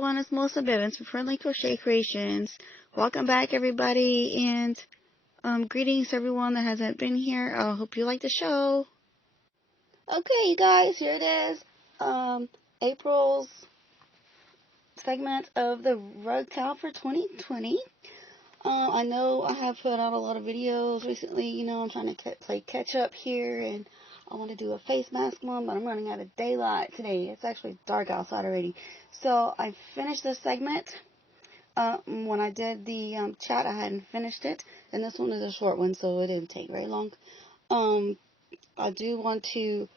everyone, it's Melissa Bivens from Friendly Crochet Creations. Welcome back, everybody, and greetings to everyone that hasn't been here. I hope you like the show. Okay, you guys, here it is. April's segment of the rug towel for 2020. I know I have put out a lot of videos recently. You know, I'm trying to play catch up here, and I want to do a face mask one, but I'm running out of daylight today. It's actually dark outside already. So I finished this segment. When I did the chat, I hadn't finished it, and this one is a short one, so it didn't take very long. I do want to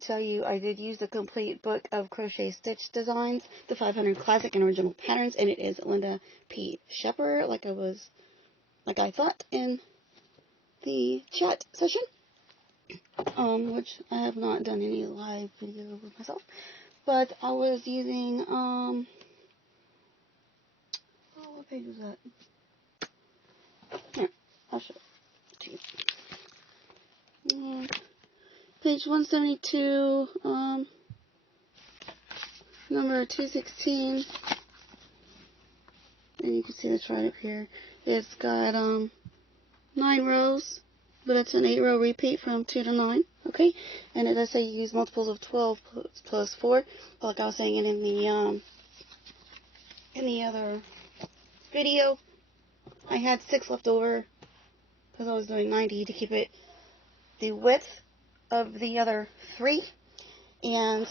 tell you I did use the complete book of crochet stitch designs, the 500 classic and original patterns, and it is Linda P. Shepard, like I thought in the chat session, which I have not done any live video with myself, but I was using, what page was that? Here, I'll show it to you. Page 172, number 216, and you can see this right up here. It's got 9 rows, but it's an 8-row repeat from 2 to 9, okay? And it does say you use multiples of 12 plus 4, like I was saying in the other video. I had 6 left over because I was doing 90 to keep it the width of the other 3, and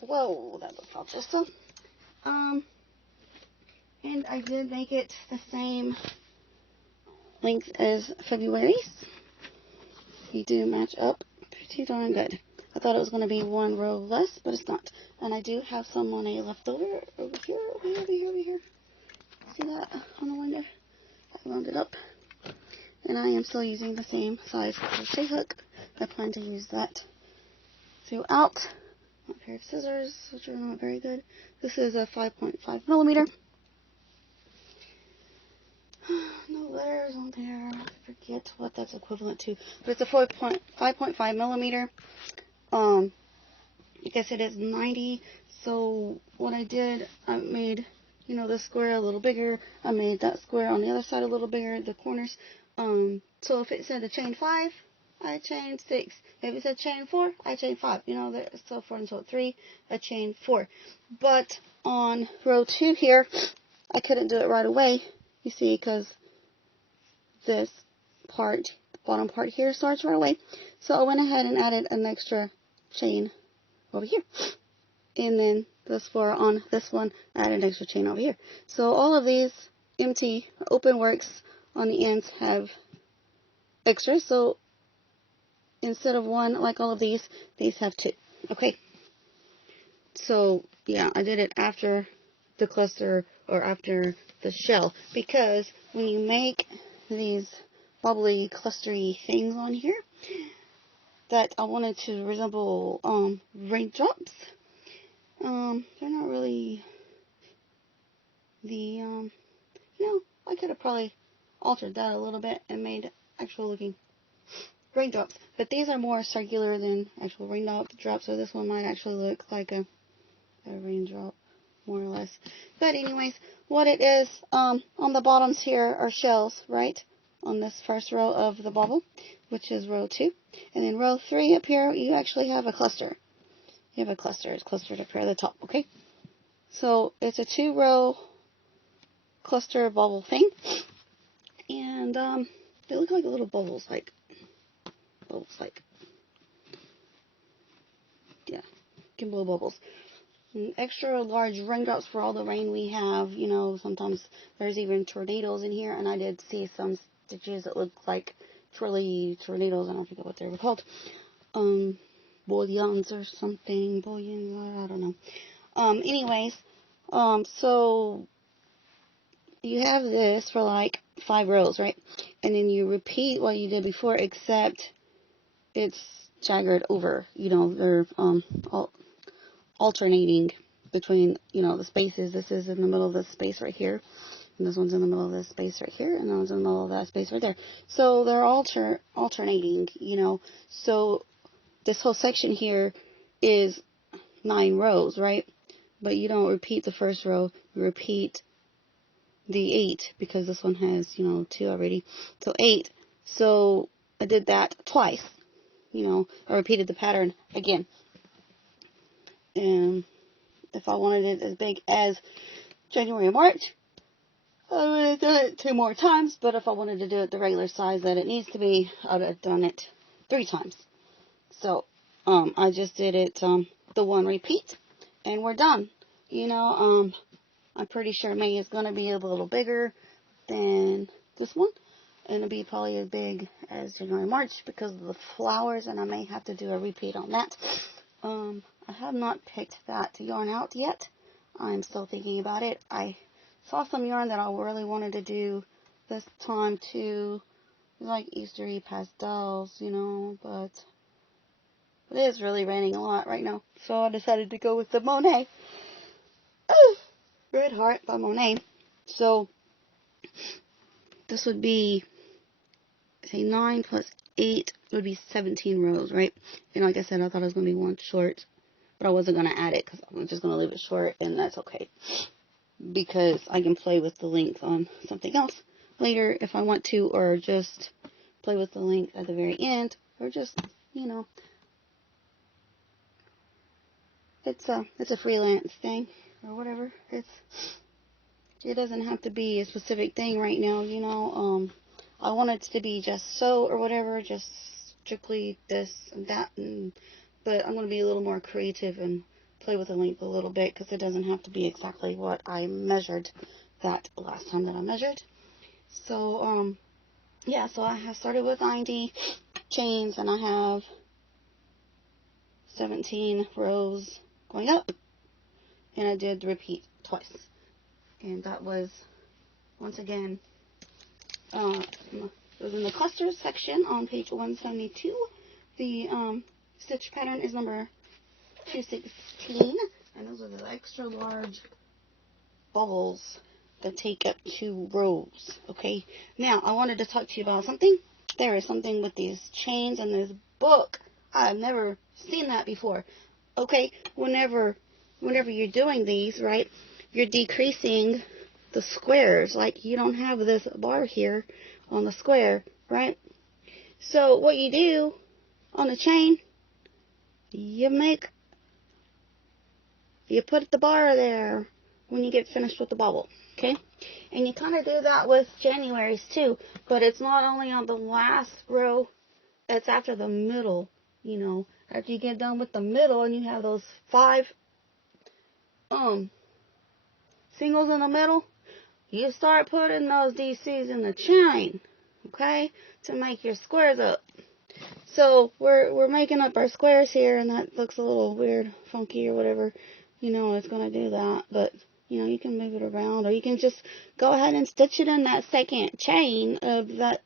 whoa, that looks all just so. And I did make it the same length as February's. You do match up pretty darn good. I thought it was going to be 1 row less, but it's not. And I do have some Monet left over here, over here. See that on the window? I wound it up. And I am still using the same size crochet hook. I plan to use that throughout. A pair of scissors, which are not very good. This is a 5.5 millimeter. No letters on there. I forget what that's equivalent to, but it's a 5.5 millimeter. I guess it is 90. So what I did, I made, you know, this square a little bigger. I made that square on the other side a little bigger, the corners. So if it said the chain 5, I chained 6. If it said chain 4, I chained 5. You know, so forth and so on. 3, I chained 4. But on row 2 here, I couldn't do it right away. You see, because this part, the bottom part here, starts right away. So I went ahead and added an extra chain over here. And then this for on this one, I added an extra chain over here. So all of these empty open works on the ends have extras. So instead of 1, like all of these have 2. Okay. So yeah, I did it after the cluster, or after the shell, because when you make these bubbly clustery things on here that I wanted to resemble raindrops, they're not really the you know, I could have probably altered that a little bit and made actual looking raindrops, but these are more circular than actual raindrops, so this one might actually look like a raindrop, more or less. But anyways, what it is, on the bottoms here are shells, right? On this first row of the bubble, which is row 2. And then row 3 up here, you actually have a cluster. You have a cluster. It's clustered up here at the top, okay? So it's a 2-row cluster bubble thing. And they look like little bubbles, yeah, can blow bubbles. Extra large raindrops for all the rain we have. You know, sometimes there's even tornadoes in here, and I did see some stitches that look like twirly tornadoes. I don't forget what they were called. Bouillons or something. Bouillons, I don't know. Anyways, so you have this for like 5 rows, right? And then you repeat what you did before, except it's staggered over. You know, they're alternating between, you know, the spaces. This is in the middle of this space right here, and this one's in the middle of this space right here, and that one's in the middle of that space right there. So they're alternating, you know. So this whole section here is 9 rows, right? but you don't repeat the first row. You repeat the 8 because this one has, 2 already. So 8. So I did that twice. I repeated the pattern again. And if I wanted it as big as January and March, I would have done it 2 more times. But if I wanted to do it the regular size that it needs to be, I would have done it 3 times. So I just did it the 1 repeat, and we're done. I'm pretty sure May is going to be a little bigger than this one, and it'll be probably as big as January, March because of the flowers, and I may have to do a repeat on that. I have not picked that yarn out yet. I'm still thinking about it. I saw some yarn that I really wanted to do this time too, like Eastery pastels, but it is really raining a lot right now, so I decided to go with the Monet. Red Heart by Monet. So this would be, say, 9 plus 8 would be 17 rows, right? And like I said, I thought it was going to be 1 short, but I wasn't going to add it because I'm just going to leave it short, and that's okay because I can play with the length on something else later if I want to, or just play with the length at the very end, or just, it's a freelance thing or whatever. It doesn't have to be a specific thing right now, I want it to be just so or whatever, just strictly this and that, but I'm going to be a little more creative and play with the length a little bit because it doesn't have to be exactly what I measured that last time that I measured. So, yeah, so I have started with 90 chains, and I have 17 rows going up, and I did repeat twice. And that was, once again, it was in the clusters section on page 172. The stitch pattern is number 216, and those are the extra large bubbles that take up 2 rows. Okay, now I wanted to talk to you about something. There is something with these chains and this book. I've never seen that before. Okay, whenever you're doing these, right, you're decreasing the squares. Like, you don't have this bar here on the square, right? So what you do on the chain, you put the bar there when you get finished with the bubble, okay? And you kind of do that with January's too, but it's not only on the last row, it's after the middle, After you get done with the middle and you have those 5 singles in the middle, you start putting those DCs in the chain, okay, to make your squares up. So we're making up our squares here, and that looks a little weird, funky, or whatever. It's going to do that, but you can move it around, or you can just go ahead and stitch it in that second chain of the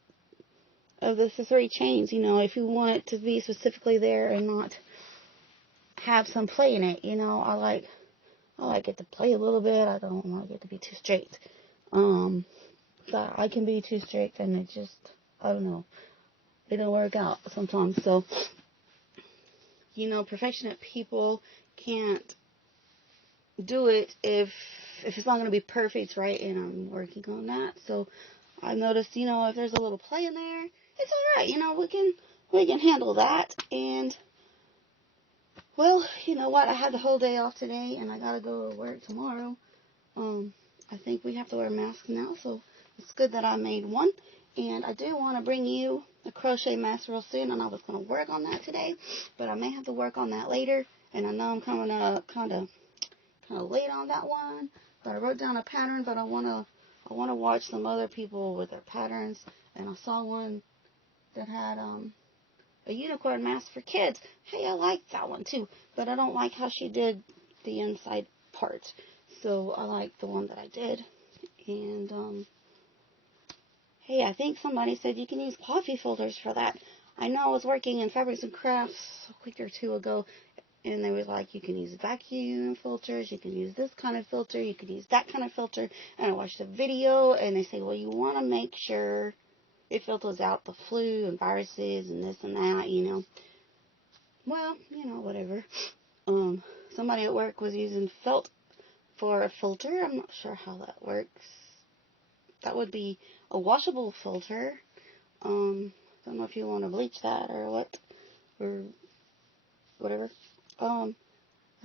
3 chains, if you want it to be specifically there and not have some play in it. I like it to play a little bit. I don't like it to be too straight. But I can be too strict, and it just, I don't know, it don't work out sometimes. So, perfectionist people can't do it if it's not going to be perfect, right? And I'm working on that. So I noticed, if there's a little play in there, it's all right. We can handle that. And well, you know what? I had the whole day off today, and I gotta go to work tomorrow. I think we have to wear masks now, so it's good that I made one. And I do want to bring you a crochet mask real soon, and I was going to work on that today, but I may have to work on that later. And I know I'm coming up kind of late on that one, but I wrote down a pattern, but I want to watch some other people with their patterns. And I saw one that had a unicorn mask for kids. Hey, I like that one too, but I don't like how she did the inside part. So I like the one that I did. And hey, I think somebody said you can use coffee filters for that. I know I was working in Fabrics and Crafts a week or 2 ago, and they were like, you can use vacuum filters, you can use this kind of filter, you can use that kind of filter. And I watched a video, and they say, well, you want to make sure it filters out the flu and viruses and this and that, Well, whatever. Somebody at work was using felt for a filter. I'm not sure how that works. That would be a washable filter. Don't know if you want to bleach that or what, or whatever. I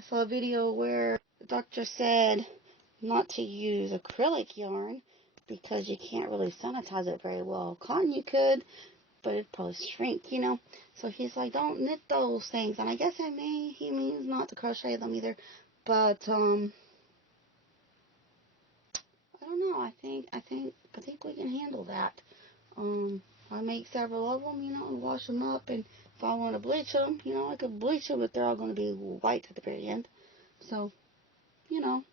saw a video where the doctor said not to use acrylic yarn because you can't really sanitize it very well. Cotton you could, but it'd probably shrink, you know. So he's like, don't knit those things. And I guess he means not to crochet them either. But I don't know. I think we can handle that. I make several of them, you know, and wash them up. And if I want to bleach them, you know, I could bleach them, but they're all going to be white at the very end. So, you know,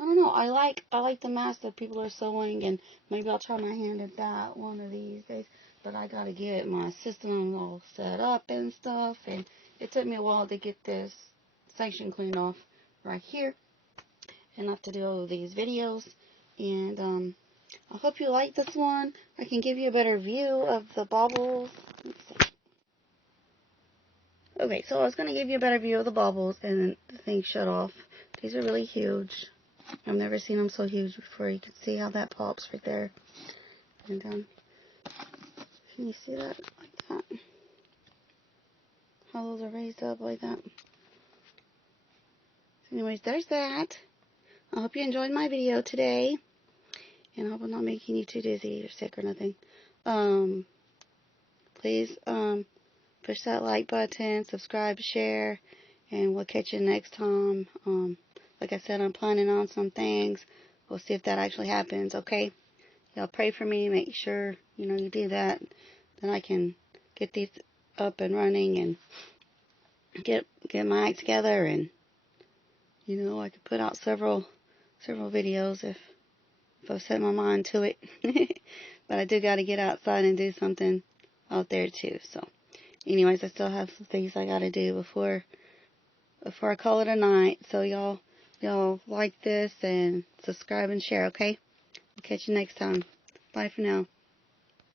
I don't know. I like the mask that people are sewing, and maybe I'll try my hand at that one of these days. But I gotta get my system all set up and stuff, and it took me a while to get this section cleaned off right here, and I have to do all of these videos. And I hope you like this one. I can give you a better view of the baubles. Okay, so I was gonna give you a better view of the baubles, and the thing shut off. These are really huge. I've never seen them so huge before. You can see how that pops right there. And can you see that like that? How those are raised up like that. So anyways, there's that. I hope you enjoyed my video today. And I hope I'm not making you too dizzy or sick or nothing. Please push that like button, subscribe, share, and we'll catch you next time. Like I said, I'm planning on some things. We'll see if that actually happens, okay? Y'all pray for me. Make sure, you know, you do that. Then I can get these up and running and get my act together. And, you know, I could put out several videos if I set my mind to it. But I do got to get outside and do something out there too. So, anyways, I still have some things I got to do before I call it a night. So y'all like this and subscribe and share, okay? I'll catch you next time. Bye for now.